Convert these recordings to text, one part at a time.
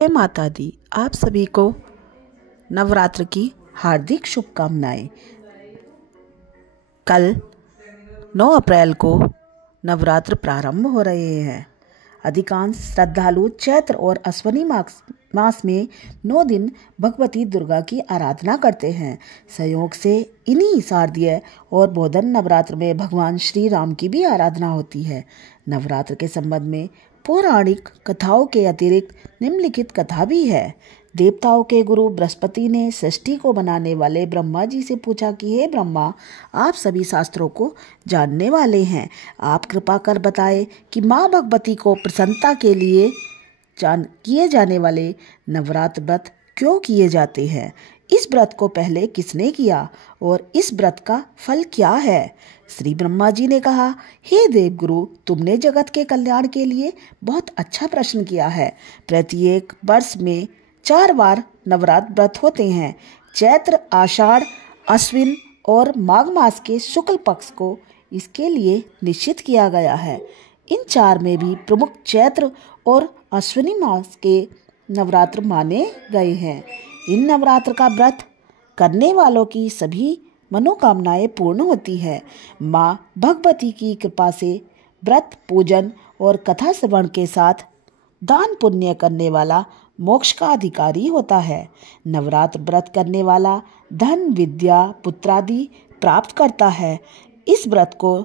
जय माता दी। आप सभी को नवरात्र की हार्दिक शुभकामनाएं। कल 9 अप्रैल को नवरात्र प्रारंभ हो रहे हैं। अधिकांश श्रद्धालु चैत्र और अश्विनी मास में 9 दिन भगवती दुर्गा की आराधना करते हैं। संयोग से इन्हीं शारदीय और बोधन नवरात्र में भगवान श्री राम की भी आराधना होती है। नवरात्र के संबंध में पौराणिक कथाओं के अतिरिक्त निम्नलिखित कथा भी है। देवताओं के गुरु बृहस्पति ने सृष्टि को बनाने वाले ब्रह्मा जी से पूछा कि हे ब्रह्मा, आप सभी शास्त्रों को जानने वाले हैं, आप कृपा कर बताएं कि माँ भगवती को प्रसन्नता के लिए किए जाने वाले नवरात्र व्रत क्यों किए जाते हैं। इस व्रत को पहले किसने किया और इस व्रत का फल क्या है। श्री ब्रह्मा जी ने कहा, हे देवगुरु, तुमने जगत के कल्याण के लिए बहुत अच्छा प्रश्न किया है। प्रत्येक वर्ष में 4 बार नवरात्र व्रत होते हैं। चैत्र, आषाढ़, अश्विन और माघ मास के शुक्ल पक्ष को इसके लिए निश्चित किया गया है। इन 4 में भी प्रमुख चैत्र और अश्विनी मास के नवरात्र माने गए हैं। इन नवरात्र का व्रत करने वालों की सभी मनोकामनाएं पूर्ण होती है। माँ भगवती की कृपा से व्रत, पूजन और कथा श्रवण के साथ दान पुण्य करने वाला मोक्ष का अधिकारी होता है। नवरात्र व्रत करने वाला धन, विद्या, पुत्रादि प्राप्त करता है। इस व्रत को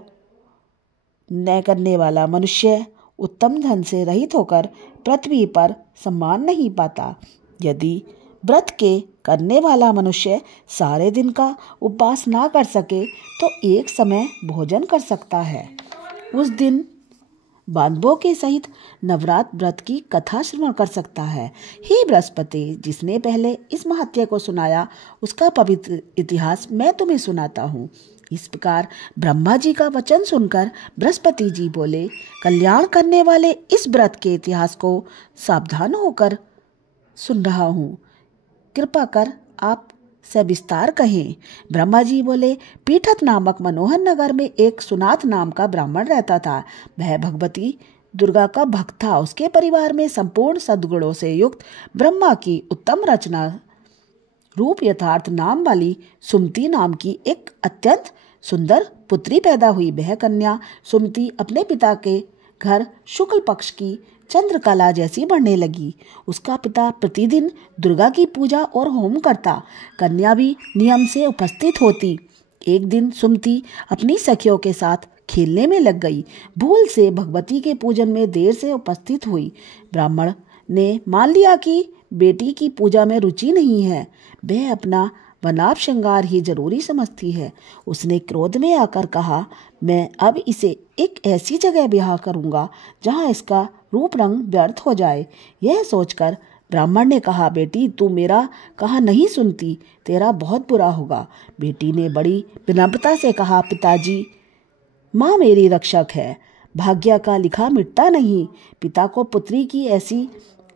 न करने वाला मनुष्य उत्तम धन से रहित होकर पृथ्वी पर सम्मान नहीं पाता। यदि व्रत के करने वाला मनुष्य सारे दिन का उपवास ना कर सके तो एक समय भोजन कर सकता है। उस दिन बांधवों के सहित नवरात्र व्रत की कथा श्रवण कर सकता है। हे बृहस्पति, जिसने पहले इस महात्म्य को सुनाया उसका पवित्र इतिहास मैं तुम्हें सुनाता हूँ। इस प्रकार ब्रह्मा जी का वचन सुनकर बृहस्पति जी बोले, कल्याण करने वाले इस व्रत के इतिहास को सावधान होकर सुन रहा हूँ, कृपा कर आप सविस्तार कहें। ब्रह्मा जी बोले, पीठत नामक मनोहर नगर में एक सुनाथ नाम का ब्राह्मण रहता था। वह भगवती दुर्गा का भक्त था। उसके परिवार में संपूर्ण सद्गुणों से युक्त ब्रह्मा की उत्तम रचना रूप यथार्थ नाम वाली सुमति नाम की एक अत्यंत सुंदर पुत्री पैदा हुई। वह कन्या सुमति अपने पिता के घर शुक्ल पक्ष की चंद्रकला जैसी बढ़ने लगी। उसका पिता प्रतिदिन दुर्गा की पूजा और होम करता। कन्या भी नियम से उपस्थित होती। एक दिन सुमति अपनी सखियों के साथ खेलने में लग गई। भूल से भगवती के पूजन में देर से उपस्थित हुई। ब्राह्मण ने मान लिया कि बेटी की पूजा में रुचि नहीं है, वह अपना वनाभ श्रृंगार ही जरूरी समझती है। उसने क्रोध में आकर कहा, मैं अब इसे एक ऐसी जगह ब्याह करूंगा जहां इसका रूप रंग व्यर्थ हो जाए। यह सोचकर ब्राह्मण ने कहा, बेटी तू मेरा कहा नहीं सुनती, तेरा बहुत बुरा होगा। बेटी ने बड़ी विनम्रता से कहा, पिताजी, माँ मेरी रक्षक है, भाग्य का लिखा मिटता नहीं। पिता को पुत्री की ऐसी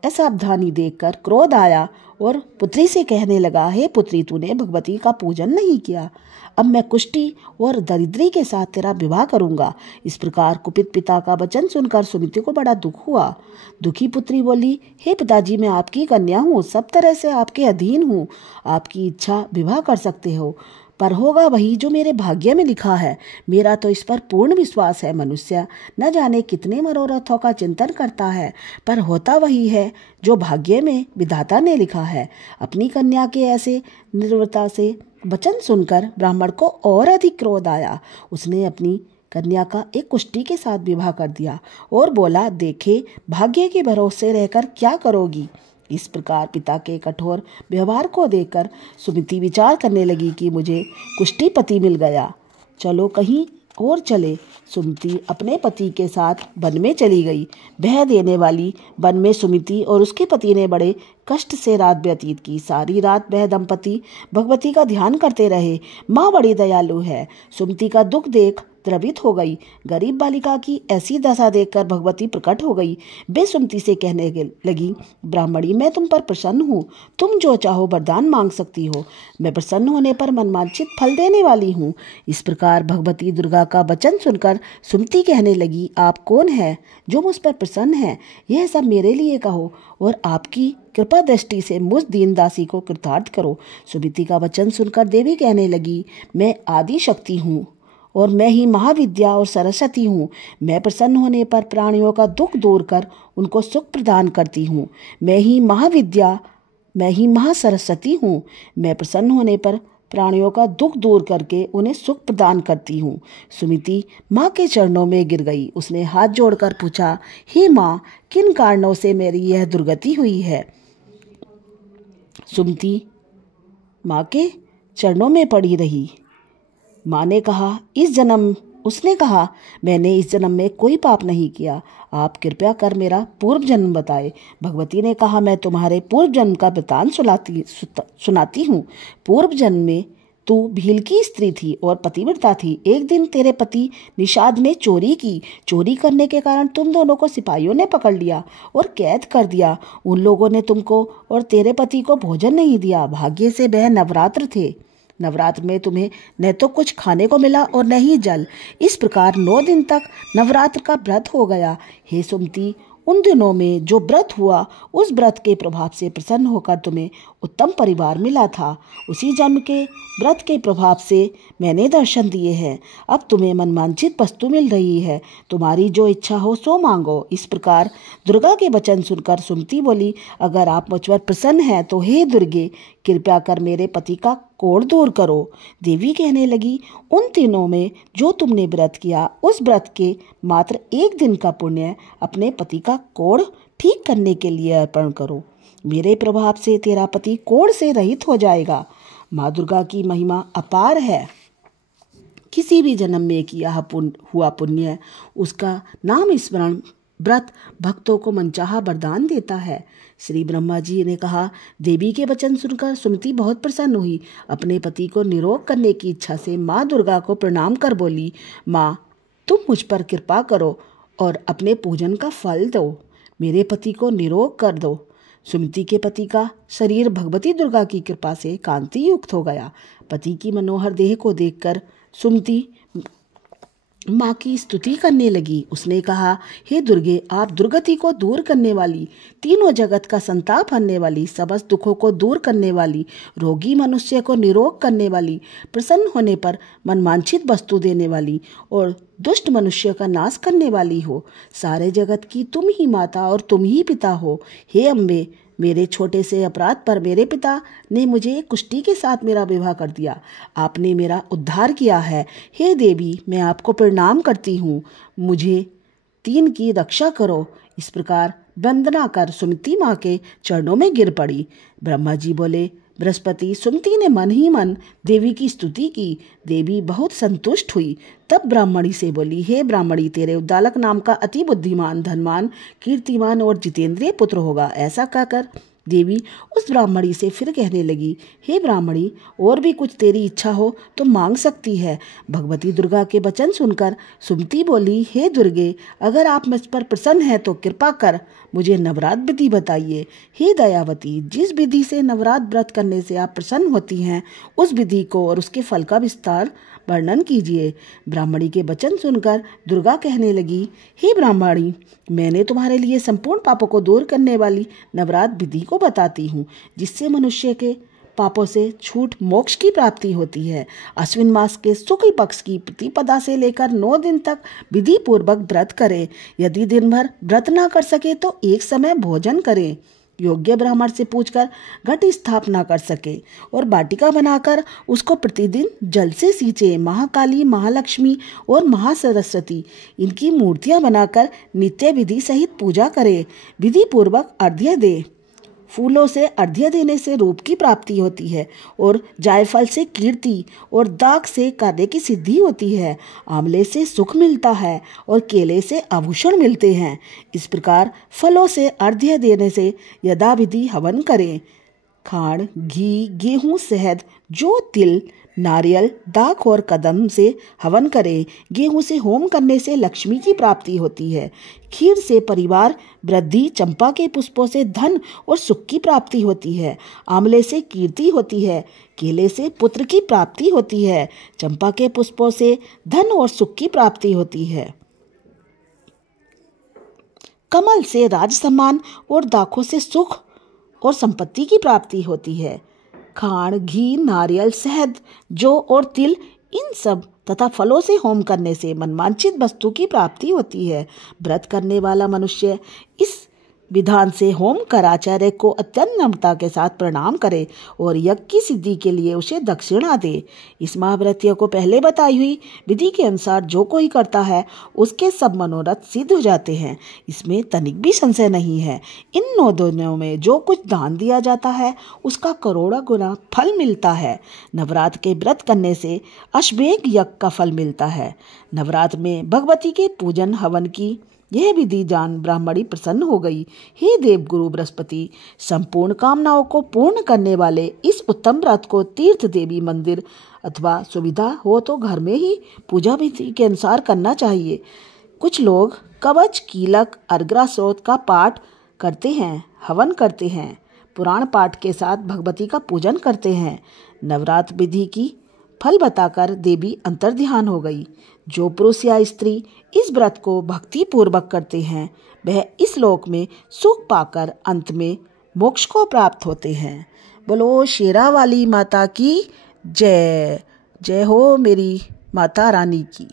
असावधानी देखकर क्रोध आया और पुत्री से कहने लगा, हे पुत्री, तूने भगवती का पूजन नहीं किया। अब मैं कुष्ठी और दरिद्री के साथ तेरा विवाह करूंगा। इस प्रकार कुपित पिता का वचन सुनकर सुमति को बड़ा दुख हुआ। दुखी पुत्री बोली, हे पिताजी, मैं आपकी कन्या हूँ, सब तरह से आपके अधीन हूँ। आपकी इच्छा विवाह कर सकते हो, पर होगा वही जो मेरे भाग्य में लिखा है। मेरा तो इस पर पूर्ण विश्वास है। मनुष्य न जाने कितने मनोरथों का चिंतन करता है, पर होता वही है जो भाग्य में विधाता ने लिखा है। अपनी कन्या के ऐसे निर्भरता से वचन सुनकर ब्राह्मण को और अधिक क्रोध आया। उसने अपनी कन्या का एक कुष्ठी के साथ विवाह कर दिया और बोला, देखे भाग्य के भरोसे रहकर क्या करोगी। इस प्रकार पिता के कठोर व्यवहार को देखकर सुमति विचार करने लगी कि मुझे कुष्ठीपति मिल गया, चलो कहीं और चले। सुमति अपने पति के साथ वन में चली गई। भय देने वाली वन में सुमति और उसके पति ने बड़े कष्ट से रात व्यतीत की। सारी रात वह दंपति भगवती का ध्यान करते रहे। माँ बड़ी दयालु है। सुमति का दुख देख द्रवित हो गई। गरीब बालिका की ऐसी दशा देखकर भगवती प्रकट हो गई। वे सुमति से कहने लगी, ब्राह्मणी, मैं तुम पर प्रसन्न हूँ। तुम जो चाहो वरदान मांग सकती हो। मैं प्रसन्न होने पर मनवांछित फल देने वाली हूँ। इस प्रकार भगवती दुर्गा का वचन सुनकर सुमति कहने लगी, आप कौन है जो मुझ पर प्रसन्न है? यह सब मेरे लिए कहो और आपकी कृपा दृष्टि से मुझ दीन दासी को कृतार्थ करो। सुमति का वचन सुनकर देवी कहने लगी, मैं आदि शक्ति हूँ और मैं ही महाविद्या और सरस्वती हूँ। मैं प्रसन्न होने पर प्राणियों का दुख दूर कर उनको सुख प्रदान करती हूँ। मैं ही महाविद्या, मैं ही महासरस्वती हूँ। मैं प्रसन्न होने पर प्राणियों का दुख दूर करके उन्हें सुख प्रदान करती हूँ। सुमति माँ के चरणों में गिर गई। उसने हाथ जोड़कर पूछा, हे माँ, किन कारणों से मेरी यह दुर्गति हुई है? सुमति माँ के चरणों में पड़ी रही। माँ ने कहा, उसने कहा, मैंने इस जन्म में कोई पाप नहीं किया। आप कृपया कर मेरा पूर्व जन्म बताए। भगवती ने कहा, मैं तुम्हारे पूर्व जन्म का वृतांत सुनाती हूँ। पूर्व जन्म में तू भील की स्त्री थी और पतिव्रता थी। एक दिन तेरे पति निषाद ने चोरी की। चोरी करने के कारण तुम दोनों को सिपाहियों ने पकड़ लिया और कैद कर दिया। उन लोगों ने तुमको और तेरे पति को भोजन नहीं दिया। भाग्य से वह नवरात्र थे। नवरात्र में तुम्हें न तो कुछ खाने को मिला और न ही जल। इस प्रकार 9 दिन तक नवरात्र का व्रत हो गया। हे सुमति, उन दिनों में जो व्रत हुआ, उस व्रत के प्रभाव से प्रसन्न होकर तुम्हें उत्तम परिवार मिला था। उसी जन्म के व्रत के प्रभाव से मैंने दर्शन दिए हैं। अब तुम्हें मनवांछित वस्तु मिल रही है। तुम्हारी जो इच्छा हो सो मांगो। इस प्रकार दुर्गा के वचन सुनकर सुमति बोली, अगर आप मुझ पर प्रसन्न हैं तो हे दुर्गे, कृपया कर मेरे पति का कोढ़ दूर करो। देवी कहने लगी, उन दिनों में जो तुमने व्रत किया, उस व्रत के मात्र 1 दिन का पुण्य अपने पति का कोढ़ ठीक करने के लिए अर्पण करो। मेरे प्रभाव से तेरा पति कोढ़ से रहित हो जाएगा। माँ दुर्गा की महिमा अपार है। किसी भी जन्म में किया हुआ पुण्य, उसका नाम स्मरण व्रत भक्तों को मनचाहा वरदान देता है। श्री ब्रह्मा जी ने कहा, देवी के वचन सुनकर सुमति बहुत प्रसन्न हुई। अपने पति को निरोग करने की इच्छा से माँ दुर्गा को प्रणाम कर बोली, माँ, तुम मुझ पर कृपा करो और अपने पूजन का फल दो। मेरे पति को निरोग कर दो। सुमति के पति का शरीर भगवती दुर्गा की कृपा से कांति युक्त हो गया। पति की मनोहर देह को देखकर सुमति माँ की स्तुति करने लगी। उसने कहा, हे दुर्गे, आप दुर्गति को दूर करने वाली, तीनों जगत का संताप हरने वाली, समस्त दुखों को दूर करने वाली, रोगी मनुष्य को निरोग करने वाली, प्रसन्न होने पर मनवांछित वस्तु देने वाली और दुष्ट मनुष्य का नाश करने वाली हो। सारे जगत की तुम ही माता और तुम ही पिता हो। हे अम्बे, मेरे छोटे से अपराध पर मेरे पिता ने मुझे कुष्ठी के साथ मेरा विवाह कर दिया। आपने मेरा उद्धार किया है। हे देवी, मैं आपको प्रणाम करती हूँ। मुझे 3 की रक्षा करो। इस प्रकार वंदना कर सुमति माँ के चरणों में गिर पड़ी। ब्रह्मा जी बोले, बृहस्पति, सुमति ने मन ही मन देवी की स्तुति की। देवी बहुत संतुष्ट हुई। तब ब्राह्मणी से बोली, हे ब्राह्मणी, तेरे उद्दालक नाम का अति बुद्धिमान, धनवान, कीर्तिमान और जितेंद्रिय पुत्र होगा। ऐसा कहकर देवी उस ब्राह्मणी से फिर कहने लगी, हे ब्राह्मणी, और भी कुछ तेरी इच्छा हो तो मांग सकती है। भगवती दुर्गा के वचन सुनकर सुमति बोली, हे दुर्गे, अगर आप मुझ पर प्रसन्न हैं तो कृपा कर मुझे नवरात्र विधि बताइए। हे दयावती, जिस विधि से नवरात्र व्रत करने से आप प्रसन्न होती हैं, उस विधि को और उसके फल का विस्तार वर्णन कीजिए। ब्राह्मणी के वचन सुनकर दुर्गा कहने लगी, हे ब्राह्मणी, मैंने तुम्हारे लिए संपूर्ण पापों को दूर करने वाली नवरात्र विधि को बताती हूँ, जिससे मनुष्य के पापों से छूट मोक्ष की प्राप्ति होती है। अश्विन मास के शुक्ल पक्ष की प्रतिपदा से लेकर 9 दिन तक विधि पूर्वक व्रत करें। यदि दिन भर व्रत ना कर सके तो एक समय भोजन करें। योग्य ब्राह्मण से पूछकर घट स्थापना कर सके और वाटिका बनाकर उसको प्रतिदिन जल से सींचे। महाकाली, महालक्ष्मी और महासरस्वती, इनकी मूर्तियां बनाकर नित्य विधि सहित पूजा करे। विधि पूर्वक अर्घ्य दे। फूलों से अर्घ्य देने से रूप की प्राप्ति होती है और जायफल से कीर्ति और दाख से कार्य की सिद्धि होती है। आंवले से सुख मिलता है और केले से आभूषण मिलते हैं। इस प्रकार फलों से अर्घ्य देने से यथाविधि हवन करें। खांड, घी, गेहूं, शहद, जौ, तिल, नारियल, दाख और कदम से हवन करें। गेहूं से होम करने से लक्ष्मी की प्राप्ति होती है। खीर से परिवार वृद्धि, चंपा के पुष्पों से धन और सुख की प्राप्ति होती है। आंवले से कीर्ति होती है। केले से पुत्र की प्राप्ति होती है। चंपा के पुष्पों से धन और सुख की प्राप्ति होती है। कमल से राज सम्मान और दाखों से सुख और संपत्ति की प्राप्ति होती है। खांड, घी, नारियल, शहद, जौ और तिल, इन सब तथा फलों से होम करने से मनवांछित वस्तु की प्राप्ति होती है। व्रत करने वाला मनुष्य इस विधान से होम कर आचार्य को अत्यंत नम्रता के साथ प्रणाम करे और यज्ञ की सिद्धि के लिए उसे दक्षिणा दे। इस महाव्रतियों को पहले बताई हुई विधि के अनुसार जो कोई करता है उसके सब मनोरथ सिद्ध हो जाते हैं। इसमें तनिक भी संशय नहीं है। इन 9 दिनों में जो कुछ दान दिया जाता है उसका करोड़ों गुना फल मिलता है। नवरात्र के व्रत करने से अश्वमेध यज्ञ का फल मिलता है। नवरात्र में भगवती के पूजन हवन की यह विधि जान ब्राह्मणी प्रसन्न हो गई। हे देव गुरु बृहस्पति, संपूर्ण कामनाओं को पूर्ण करने वाले इस उत्तम व्रत को तीर्थ देवी मंदिर अथवा सुविधा हो तो घर में ही पूजा विधि के अनुसार करना चाहिए। कुछ लोग कवच, कीलक, अर्घ्य स्रोत का पाठ करते हैं, हवन करते हैं, पुराण पाठ के साथ भगवती का पूजन करते हैं। नवरात्र विधि की फल बताकर देवी अंतर्ध्यान हो गई। जो पुरुष या स्त्री इस व्रत को भक्ति पूर्वक करते हैं वह इस लोक में सुख पाकर अंत में मोक्ष को प्राप्त होते हैं। बोलो शेरा वाली माता की जय। जय हो मेरी माता रानी की।